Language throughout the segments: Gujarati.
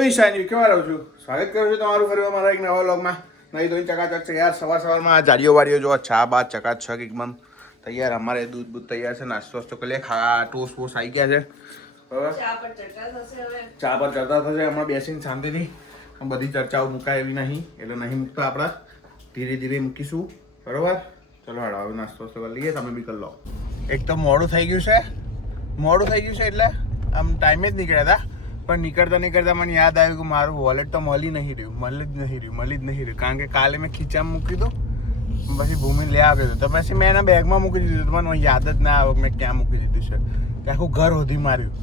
પૈસા નહીં કેવા રહું છું. સ્વાગત કરું છું તમારું ફરી મારા એક નવા વ્લોગમાં. નહીં તો ચકાચક છે યાર. સવારમાં આ જાડીઓ વાડીઓ જો ચા બાદ ચકાચક એકદમ તૈયાર. અમારે દૂધ બૂધ તૈયાર છે. નાસ્તો વાસ્તો કરી લે. ટોસ વોસ આવી ગયા છે. બરાબર, ચા પર ચર્ચા થશે હમણાં બેસીને શાંતિથી. બધી ચર્ચાઓ મુકાય એવી નહીં, એટલે નહીં મૂકતા. આપણા ધીરે ધીરે મૂકીશું. બરાબર, ચલો હેડો હવે નાસ્તો વાસ્તો કરી લઈએ. તમે બી કરી લો. એક તો મોડું થઈ ગયું છે એટલે આમ ટાઈમે જ નીકળ્યા હતા. પણ નીકળતા મને યાદ આવ્યું કે મારું વોલેટ તો મળી જ નહીં રહ્યું. કારણ કે કાલે મેં ખીચામાં મૂકી દઉં, પછી ભૂમિ લે આવ્યો હતો. તો પછી મેં એના બેગમાં મૂકી દીધું. તો મને યાદ જ ના આવે કે મેં ક્યાં મૂકી દીધું છે. તે આખું ઘર શોધી માર્યું.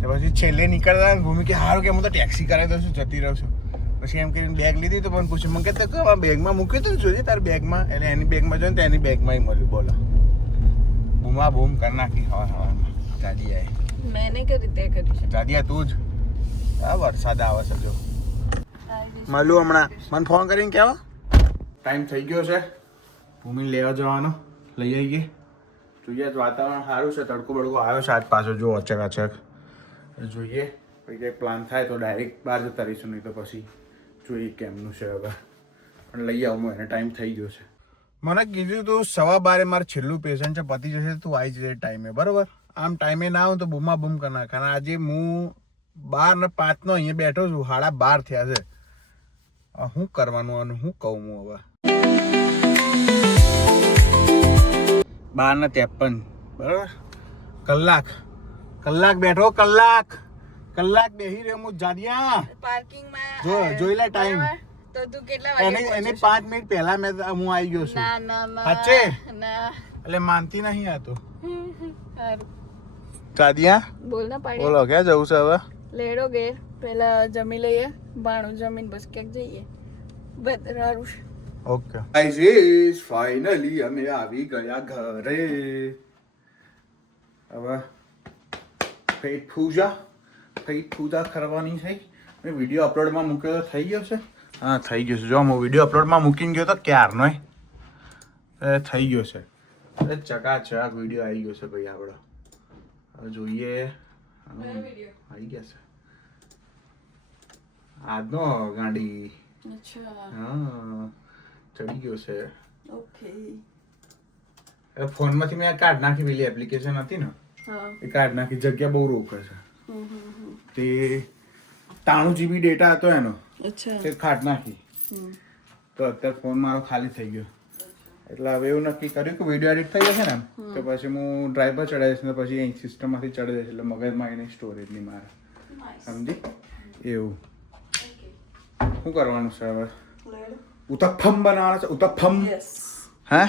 તો પછી છેલ્લે નીકળતા ભૂમિ કે સારું કે હું તો ટેક્સી કરાવી દઉં છું, જતી રહું છું. પછી એમ કરીને બેગ લીધી તો મને પૂછ્યું, મને કહેતો કે બેગમાં મૂકી દઉં જોઈએ તારી બેગમાં. એટલે એની બેગમાં જોઈને તો એની બેગમાં મળ્યું. બોલો, બૂમા બૂમ કરી નાખી હવામાં. ચાદીયાએ મેં નહીં કરી, તે કરી. ચાદીયા તું જ. આ વરસાદ આવે છે જો. મળ્યું હમણાં. મને ફોન કરીને કહેવા ટાઈમ થઈ ગયો છે. ભૂમિ લેવા જવાનો. લઈ આવીએ. જોઈએ વાતાવરણ સારું છે. તડકો બડકો આવ્યો છે આજ પાછો. જો અચક જોઈએ. પછી કંઈક પ્લાન થાય તો ડાયરેક્ટ બહાર જતા રહીશું. નહીં તો પછી જોઈએ કેમનું છે હવે. પણ લઈ આવું એને. ટાઈમ થઈ ગયો છે. મને કીધું તું 12:15 મારે છેલ્લું પેશન્ટ છે, પતી જશે, તું આવી જશે ટાઈમે. બરાબર, આમ ટાઈમે ના આવું તો બૂમા બૂમ કરી નાખે. અને આજે હું 12:05 અહીંયા બેઠો છું. 12:30 થયા છે. શું કરવાનું અને શું કહું હું હવે. 12:53 બરાબર. કલાક બેઠો. કલાક બેહી રહ્યો હું જાડિયા પાર્કિંગમાં. જોઈ લે ટાઈમ. તો તું કેટલા વાગે એને 5 મિનિટ પહેલા હું આવી ગયો છું. ના સાચે ના એટલે માનતી નહીં આ તો. જાડિયા બોલ ના પાડી. બોલો ક્યાં જવું છે હવે? લેડો ઘેર. પહેલા જમી લઈએ. ભાણું જમીન બસ ક્યાંક જઈએ. બરાબર. ઓકે ગાઈઝ, ફાઇનલી અમે આવી ગયા ઘરે. હવે પેટ પૂજા કરવાની છે. મેં વિડીયો અપલોડમાં મૂક્યો તો થઈ ગયો છે. હા થઈ ગયો છે. જો હું વિડીયો અપલોડમાં મૂકીને ગયો તો ક્યારનો થઈ ગયો છે. ચકાચક વિડીયો આવી ગયો છે ભાઈ આપણો. હવે જોઈએ. આવી ગયા છે આજનો ગાડી. હા ચડી ગયો છે. ઓકે. ફોનમાંથી મેં કાઢ નાખી. પેલી એપ્લિકેશન હતી ને એ કાઢ નાખી. જગ્યા બહુ રોકે છે. તે 93 GB ડેટા હતો એનો. તે કાઢ નાખી. તો અત્યારે ફોન મારો ખાલી થઈ ગયો. એટલે હવે એવું નક્કી કર્યું કે વિડીયો એડિટ થઈ જશે ને તો પછી હું ડ્રાઈવ પર ચડાવીશ ને પછી અહીં સિસ્ટમમાંથી ચડી જશે. એટલે મગજમાં એની સ્ટોરેજ નહીં મારે. સમજી? એવું શું કરવાનું છે હવે? ઉત્તપમ બનાવવાના છે. ઉત્તપમ. હે?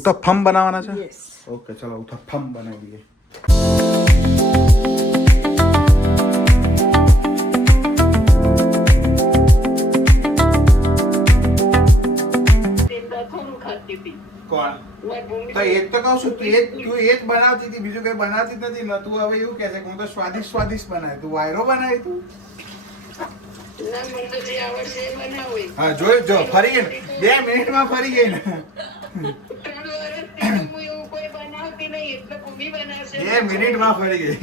ઉત્તપમ બનાવવાના છે. ઓકે ચલો ઉત્તપમ બનાવી દઈએ. કોણ? તો એ તો કહું છું તું એ જ બનાવતી હતી. બીજું કઈ બનાવતી જ નથી ને. તું હવે એવું કહે છે કે હું તો સ્વાદિષ્ટ બનાવી. તું વાયરો બનાવી તું. હા જોઈ જો ફરી ગઈ ને 2 મિનિટમાં ફરી ગઈ ને. 2 મિનિટમાં ફરી ગઈ.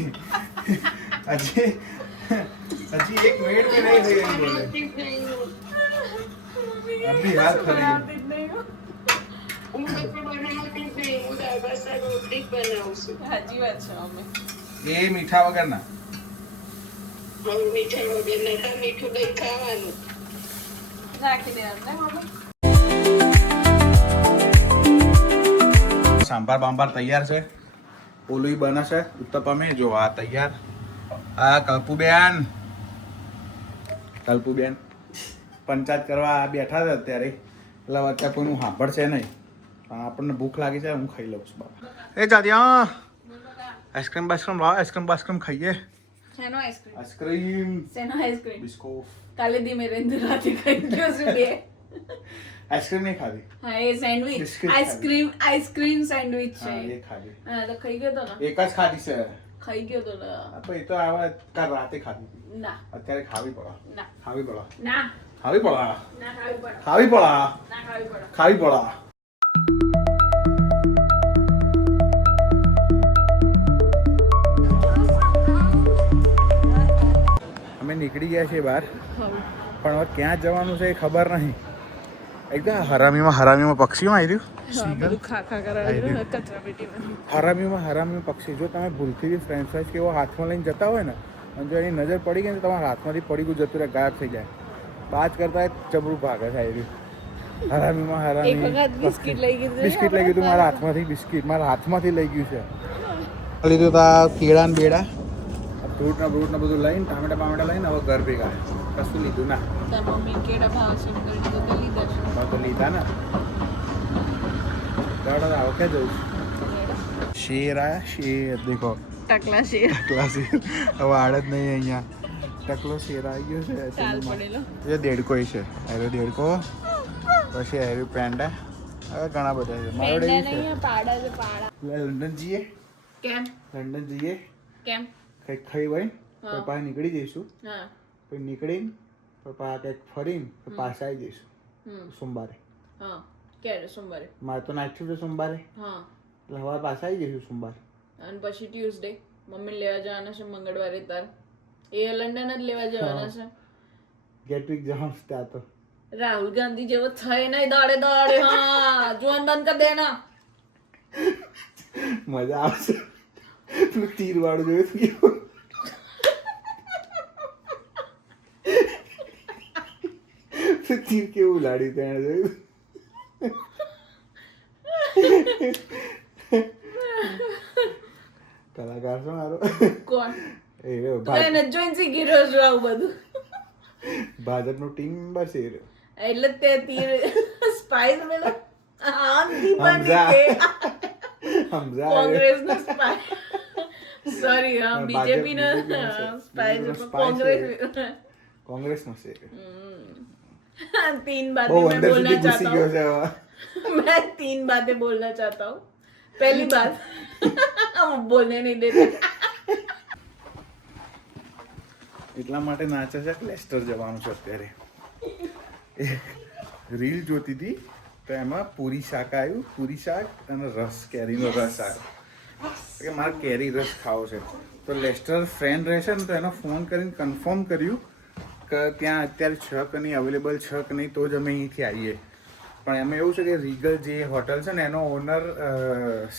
હજી 1 મિનિટ भी नहीं થઈ બોલે. અભી હાલ ફરી ગઈ. એ મીઠા વગરના. સાંભાર બાંભાર તૈયાર છે. ઓલું બને છે ઉત્તપમે. જો આ તૈયાર. આ કલ્પુબેન પંચાયત કરવા બેઠા છે અત્યારે. એટલે વચ્ચે કોઈનું સાંભળશે નહીં. આપણને ભૂખ લાગી છે. હું ખાઈ લઉં છું બાબા. એ જાદિયા આઈસ્ક્રીમ લાવો. આઈસ્ક્રીમ ખાઈએ. શેનો આઈસ્ક્રીમ? આઈસ્ક્રીમ. શેનો આઈસ્ક્રીમ? બિસ્કોફ. કાલે દી મેં રેન્દ્ર રાતે ખાઈ ગયો છું બે. આઈસ્ક્રીમ નહીં ખાધી. હા એ સેન્ડવિચ. આઈસ્ક્રીમ સેન્ડવિચ છે. હા એ ખાધી. હા તો ખાઈ ગયો તો ને? એક જ ખાધી છે. ખાઈ ગયો તો ને? પછી તો આવા કાલ રાતે ખાધી. ના અત્યારે ખાવી પડે. ના ખાવી પડે. ના ખાવી પડે. ના ખાવી પડે. ખાવી પડે. ના ખાવી પડે. ખાવી પડે. નીકળી ગયા છે બહાર, હવે પણ હવે ક્યાં જવાનું છે એ ખબર નહીં. એકદમ હરામીમાં પક્ષીમાં આવી હા, બધું ખા કરાવે રહ્યું કચરા પેટીમાં. હરામીમાં પક્ષી. જો તમે ભૂલથી બી ફ્રેન્ચ ફ્રાઈઝ કે એવો હાથમાં લઈને જતા હોય ને, અને જો એની નજર પડી ગઈ ને તમારા હાથમાંથી પડી ગયું જતું રહે, ગાયબ થઈ જાય. બાજ કરતા જબરું ભાગે છે આવી હરામીમાં એક વખત બિસ્કિટ લઈ ગયું બિસ્કિટ લઈ ગયું મારા હાથમાંથી. બિસ્કિટ મારા હાથમાંથી લઈ ગયું છે. લીધું તા કેળા ને બેડા, ફ્રૂટ ને બધું લઈને, ટામેટા લઈને હવે ઘર ભેગા. કશું લીધું ના. તાર મમ્મી કેળા ભાવ છે તો લીધા છે. તો લીધા ને. ગાડા આવો ક્યાં જવું? શેર આયા, શેર દેખો. ટકલા શેર ટકલા શેર હવે આડ જ નહીં અહીંયા. ટકલો શેર આવી ગયો છે. ચાલ પડેલો. એ દેડકો છે. એરો દેડકો, પછી એરો પેંડા, હવે ઘણા બધા છે. મારો પેંડા છે. નહીં પાડા છે પાડા. લંડન જઈએ. કેમ કંઈક ખાઈ વળીને હા. પછી બહાર નીકળી જઈશું. હા પછી નીકળીને પછી કંઈક ફરીને પછી પાછા આવી જઈશું સોમવારે. હા ક્યારે સોમવારે? મારે તો નાઇટ શિફ્ટ છે સોમવારે, હા એટલે હવે પાછા આવી જઈશું સોમવારે. અને પછી ટ્યુઝડે મમ્મી લેવા જવાના છે. મંગળવારે તાર એ લંડન જ લેવા જવાના છે. ગેટવિક જવાનું છે ત્યાં તો. રાહુલ ગાંધી જેવો થાય નહીં દાડે દાડે. હા જોન બંધ કર દેના. મજા આવશે. પેલું તીર વાળું જોયું હતું? તીર કેવું લાડ્યું તેને જોયું? કલાકાર છે મારો. કોણ? એ રહ્યો તું એને જોઈને શીખી રહ્યો છો આવું બધું. ભાજપનો ટીમ મેમ્બર છે એ રહ્યો. એટલે તે તીર સ્પાઈસ મેલો આમથી હમઝા. બની હમઝા કોંગ્રેસનો સ્પાઈ. સોરી હા બીજેપી નો BJP નો છે. સ્પાઈસ BJP નો spy કોંગ્રેસ. કોંગ્રેસનો છે એ રહ્યો. 3 बातें બહુ मैं અંદર बोलना સુધી ઘૂસી चाहता ગયો हूँ. છે હવે. मैं 3 बातें बोलना चाहता हूँ. पहली बात हम बोलने नहीं देते. એટલા માટે નાચે છે કે લેસ્ટર જવાનું છે અત્યારે. રીલ જોતી હતી તો એમાં પૂરી શાક આવ્યું, પૂરી શાક અને રસ, કેરીનો રસ આવ્યો કે મારે કેરી રસ ખાવો છે. તો લેસ્ટર ફ્રેન્ડ રહેશે ને તો એનો ફોન કરીને કન્ફર્મ કર્યું કે ત્યાં અત્યારે છે કે નહીં, અવેલેબલ છે કે નહીં, તો જ અમે અહીંથી આવીએ. પણ એમાં એવું છે કે રીગલ જે હોટલ છે ને એનો ઓનર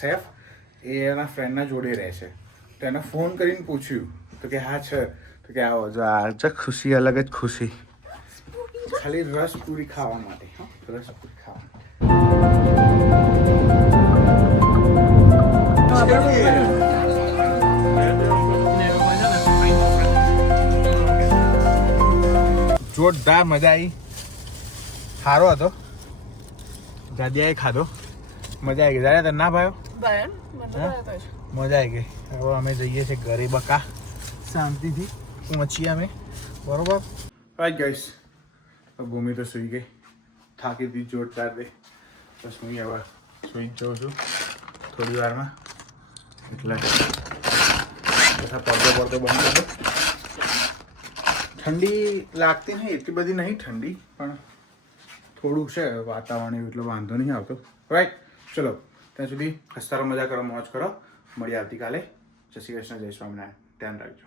શેફ એ એના ફ્રેન્ડના જોડે રહે છે. તો એને ફોન કરીને પૂછ્યું તો કે હા છે. તો કે આવો જો આ છે ખુશી, અલગ જ ખુશી. ખાલી રસ પૂરી ખાવા માટે. રસ પૂરી ખાવા જોરદાર મજા આવી. સારો હતો. દાદીયાએ ખાધો, મજા આવી ગઈ. દાદા તને ના ભાવ્યો? મજા આવી ગઈ. હવે અમે જઈએ છીએ ઘરે બકા શાંતિથી પહોંચીએ અમે. બરોબર રાઈટ ગાઈસ. ભૂમિ તો સૂઈ ગઈ, થાકી હતી જોરદાર દે. બસ હું હવે સૂઈ જ જાઉં છું થોડી વારમાં. એટલે બધા પડદો બંધ કરો. ઠંડી લાગતી નહીં, એટલી બધી નહીં ઠંડી, પણ થોડું છે વાતાવરણ એવું, એટલે વાંધો નહીં આવતો. રાઈટ ચલો ત્યાં સુધી હસતા રહો, મજા કરો, મોજ કરો. મળીએ આવતીકાલે. જય શ્રી કૃષ્ણ, જય સ્વામિનારાયણ. ધ્યાન રાખજો.